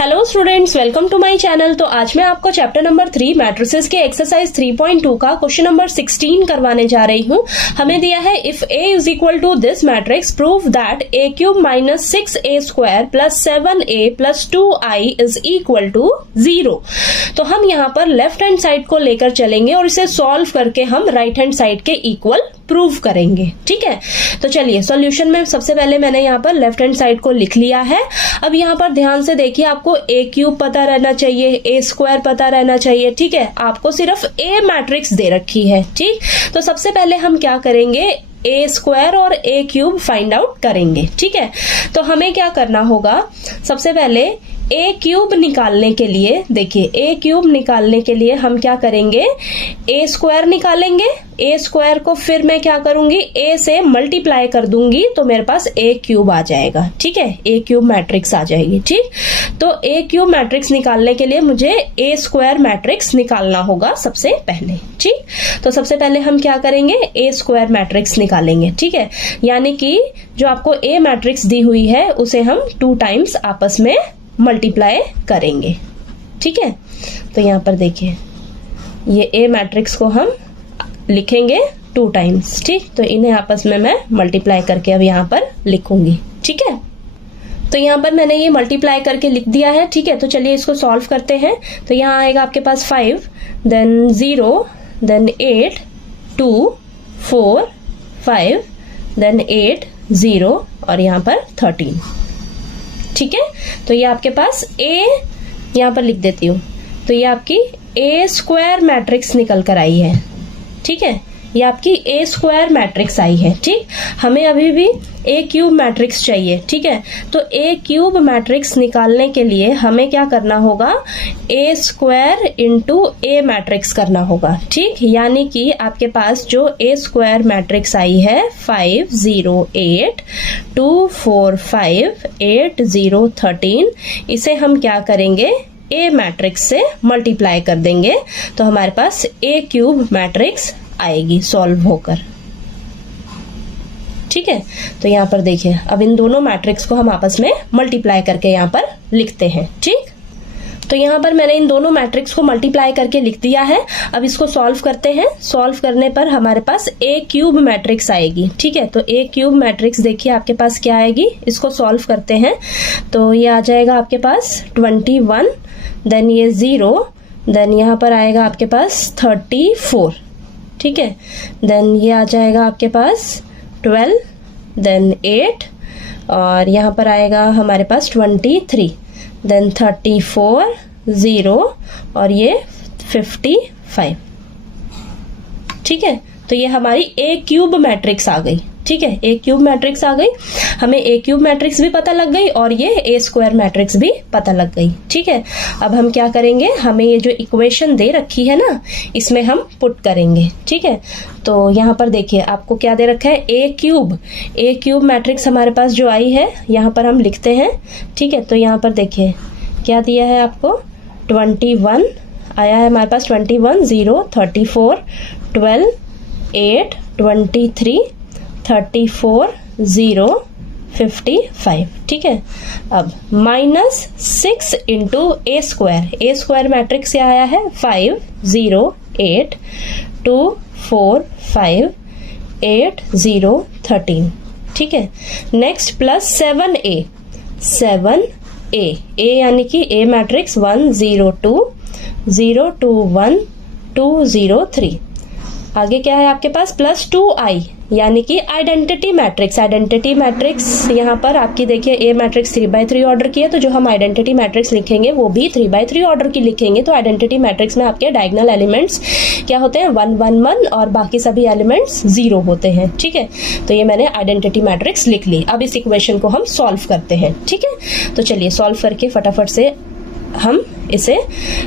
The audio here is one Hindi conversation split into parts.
Hello students, welcome to my channel. तो आज मैं आपको चैप्टर नंबर 3 मैट्रिसेस के एक्सरसाइज 3.2 का क्वेश्चन नंबर 16 करवाने जा रही हूँ। हमें दिया है if A is equal to this matrix prove that A³ minus 6A² plus 7A plus 2I is equal to 0। तो हम यहाँ पर लेफ्ट हैंड साइड को लेकर चलेंगे और इसे सॉल्व करके हम राइट हैंड साइड के इक्वल प्रूव करेंगे। ठीक है, तो चलिए सॉल्यूशन में सबसे पहले मैंने यहाँ पर लेफ्ट हैंड साइड को लिख लिया है। अब यहाँ पर ध्यान से देखिए, आपको A³ पता रहना चाहिए, A² पता रहना चाहिए। ठीक है, आपको सिर्फ A मैट्रिक्स दे रखी है। ठीक, तो सबसे पहले हम क्या करेंगे, A² और A³ फाइंड आउट करेंगे। ठीक है, तो हमें क्या करना होगा, सबसे पहले A³ निकालने के लिए, देखिए A³ निकालने के लिए हम क्या करेंगे, A² निकालेंगे। A² को फिर मैं क्या करूंगी, A से मल्टीप्लाई कर दूंगी तो मेरे पास A³ आ जाएगा। ठीक है, A³ मैट्रिक्स आ जाएगी। ठीक, तो A³ मैट्रिक्स निकालने के लिए मुझे A² मैट्रिक्स निकालना होगा सबसे पहले। ठीक, तो सबसे पहले हम क्या करेंगे, A² मैट्रिक्स निकालेंगे। ठीक है, यानी कि जो आपको A मैट्रिक्स दी हुई है उसे हम 2 टाइम्स आपस में मल्टीप्लाई करेंगे। ठीक है, तो यहाँ पर देखिए ये A मैट्रिक्स को हम लिखेंगे 2 टाइम्स। ठीक, तो इन्हें आपस में मैं मल्टीप्लाई करके अब यहाँ पर लिखूंगी। ठीक है, तो यहाँ पर मैंने ये मल्टीप्लाई करके लिख दिया है। ठीक है, तो चलिए इसको सॉल्व करते हैं। तो यहाँ आएगा आपके पास 5, देन 0, देन 8, 2, 4, 5, देन 8, 0 और यहाँ पर 13। ठीक है, तो ये आपके पास A यहाँ पर लिख देती हूँ, तो ये आपकी A² मैट्रिक्स निकल कर आई है। ठीक है, ये आपकी A² मैट्रिक्स आई है। ठीक, हमें अभी भी A³ मैट्रिक्स चाहिए। ठीक है, तो A³ मैट्रिक्स निकालने के लिए हमें क्या करना होगा, A² इंटू A मैट्रिक्स करना होगा। ठीक, यानी कि आपके पास जो A² मैट्रिक्स आई है 5, 0, 8, 2, 4, 5, 8, 0, 13, इसे हम क्या करेंगे, A मैट्रिक्स से मल्टीप्लाई कर देंगे तो हमारे पास A³ मैट्रिक्स आएगी सॉल्व होकर। ठीक है, तो यहाँ पर देखिए अब इन दोनों मैट्रिक्स को हम आपस में मल्टीप्लाई करके यहाँ पर लिखते हैं। ठीक, तो यहाँ पर मैंने इन दोनों मैट्रिक्स को मल्टीप्लाई करके लिख दिया है। अब इसको सॉल्व करते हैं। सॉल्व करने पर हमारे पास A³ मैट्रिक्स आएगी। ठीक है, तो A³ मैट्रिक्स देखिए आपके पास क्या आएगी, इसको सॉल्व करते हैं तो ये आ जाएगा आपके पास 21, देन ये 0, देन यहाँ पर आएगा आपके पास 34। ठीक है, देन ये आ जाएगा आपके पास 12, देन 8 और यहाँ पर आएगा हमारे पास 23, देन 34, 0 और ये 55। ठीक है, तो ये हमारी A³ मैट्रिक्स आ गई। ठीक है, A³ मैट्रिक्स आ गई, हमें A³ मैट्रिक्स भी पता लग गई और ये A² मैट्रिक्स भी पता लग गई। ठीक है, अब हम क्या करेंगे, हमें ये जो इक्वेशन दे रखी है ना, इसमें हम पुट करेंगे। ठीक है, तो यहाँ पर देखिए आपको क्या दे रखा है, A³ मैट्रिक्स हमारे पास जो आई है यहाँ पर हम लिखते हैं। ठीक है, तो यहाँ पर देखिए क्या दिया है आपको, 21 आया है हमारे पास, 21, 0, 34, 12, 8, 23, 34, 0, 55। ठीक है, अब माइनस 6 इंटू A² मैट्रिक्स क्या आया है, 5, 0, 8, 2, 4, 5, 8, 0, 13। ठीक है, नेक्स्ट प्लस 7A यानी कि A मैट्रिक्स 1, 0, 2, 0, 2, 1, 2, 0, 3। आगे क्या है आपके पास, प्लस 2I यानी कि आइडेंटिटी मैट्रिक्स यहाँ पर आपकी देखिए A मैट्रिक्स 3/3 ऑर्डर की है, तो जो हम आइडेंटिटी मैट्रिक्स लिखेंगे वो भी 3/3 ऑर्डर की लिखेंगे। तो आइडेंटिटी मैट्रिक्स में आपके डायगोनल एलिमेंट्स क्या होते हैं, 1, 1, 1 और बाकी सभी एलिमेंट्स 0 होते हैं। ठीक है, तो ये मैंने आइडेंटिटी मैट्रिक्स लिख ली। अब इस इक्वेशन को हम सॉल्व करते हैं। ठीक है, तो चलिए सॉल्व करके फटाफट से हम इसे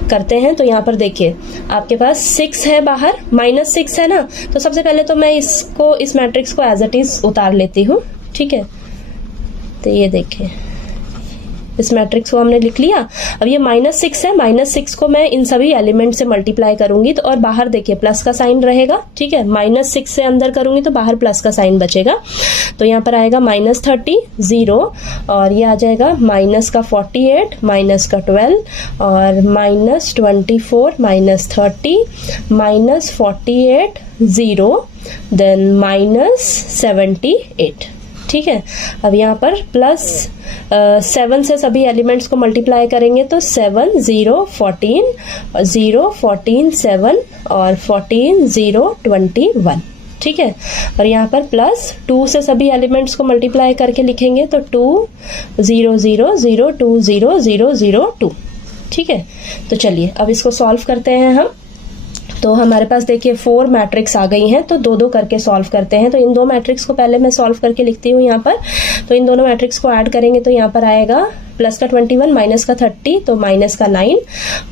करते हैं। तो यहाँ पर देखिए आपके पास 6 है बाहर, -6 है ना, तो सबसे पहले तो मैं इस मैट्रिक्स को एज इट इज उतार लेती हूँ। ठीक है, तो ये देखिए इस मैट्रिक्स को हमने लिख लिया। अब ये -6 है, -6 को मैं इन सभी एलिमेंट से मल्टीप्लाई करूंगी तो और बाहर देखिए प्लस का साइन रहेगा, ठीक है। -6 से अंदर करूंगी तो बाहर प्लस का साइन बचेगा, तो यहाँ पर आएगा -30 0 और ये आ जाएगा माइनस का 48 माइनस का 12 और -24 -30 -48 0 देन -78, ठीक है। अब यहाँ पर प्लस 7 से सभी एलिमेंट्स को मल्टीप्लाई करेंगे तो 7 0 14 0 14 7 और 14 0 21, ठीक है। और यहाँ पर प्लस 2 से सभी एलिमेंट्स को मल्टीप्लाई करके लिखेंगे तो 2 0 0 0 2 0 0 0 2, ठीक है। तो चलिए अब इसको सॉल्व करते हैं हम। तो हमारे पास देखिए 4 मैट्रिक्स आ गई हैं, तो दो दो करके सॉल्व करते हैं। तो इन 2 मैट्रिक्स को पहले मैं सॉल्व करके लिखती हूँ यहाँ पर। तो इन दोनों मैट्रिक्स को ऐड करेंगे तो यहाँ पर आएगा प्लस का 21 माइनस का 30 तो माइनस का 9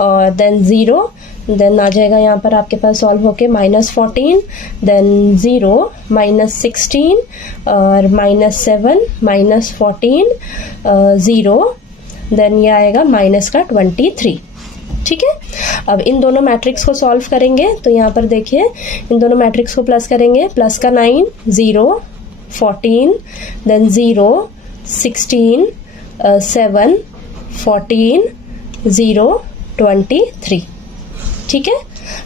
और देन 0, देन आ जाएगा यहाँ पर आपके पास सॉल्व होके -14 देन 0 -16 और -7 -14 0 देन ये आएगा माइनस का 23, ठीक है। अब इन दोनों मैट्रिक्स को सॉल्व करेंगे तो यहाँ पर देखिए इन दोनों मैट्रिक्स को प्लस करेंगे, प्लस का 9 0 14 देन 0 16 7 14 0 23, ठीक है।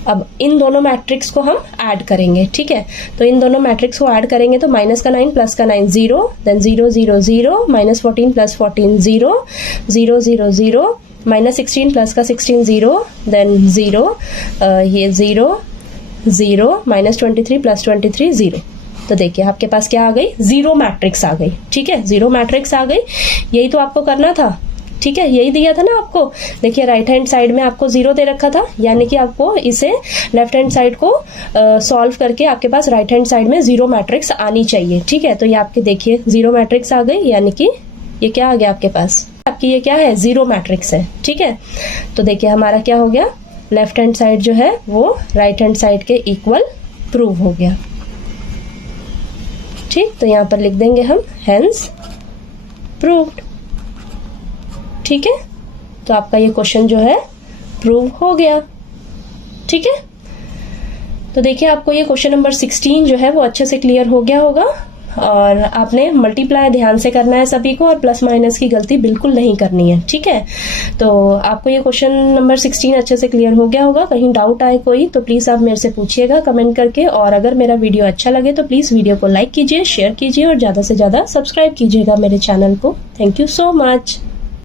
अब इन दोनों मैट्रिक्स को हम ऐड करेंगे, ठीक है। तो इन दोनों मैट्रिक्स को ऐड करेंगे तो माइनस का 9 प्लस का 9 0 देन 0 0 0 -14 प्लस 14 0 0 0 0 -16 प्लस का 16 0 देन 0 ये 0 0 -23 प्लस 23 0। तो देखिए आपके पास क्या आ गई, 0 मैट्रिक्स आ गई, ठीक है। 0 मैट्रिक्स आ गई, यही तो आपको करना था, ठीक है। यही दिया था ना आपको, देखिए राइट हैंड साइड में आपको 0 दे रखा था, यानी कि आपको इसे लेफ्ट हैंड साइड को सॉल्व करके आपके पास राइट हैंड साइड में 0 मैट्रिक्स आनी चाहिए, ठीक है। तो ये आपके देखिए 0 मैट्रिक्स आ गई, यानी कि ये क्या आ गया आपके पास, आपकी ये क्या है 0 मैट्रिक्स है, ठीक है। तो देखिए हमारा क्या हो गया, लेफ्ट हैंड साइड जो है वो राइट हैंड साइड के इक्वल प्रूव हो गया, ठीक। तो यहाँ पर लिख देंगे हम हेंस प्रूव्ड, ठीक है। तो आपका ये क्वेश्चन जो है प्रूव हो गया, ठीक है। तो देखिए आपको ये क्वेश्चन नंबर 16 जो है वो अच्छे से क्लियर हो गया होगा और आपने मल्टीप्लाई ध्यान से करना है सभी को और प्लस माइनस की गलती बिल्कुल नहीं करनी है, ठीक है। तो आपको ये क्वेश्चन नंबर 16 अच्छे से क्लियर हो गया होगा। कहीं डाउट आए कोई तो प्लीज़ आप मेरे से पूछिएगा कमेंट करके, और अगर मेरा वीडियो अच्छा लगे तो प्लीज़ वीडियो को लाइक कीजिए, शेयर कीजिए और ज़्यादा से ज़्यादा सब्सक्राइब कीजिएगा मेरे चैनल को। Thank you so much.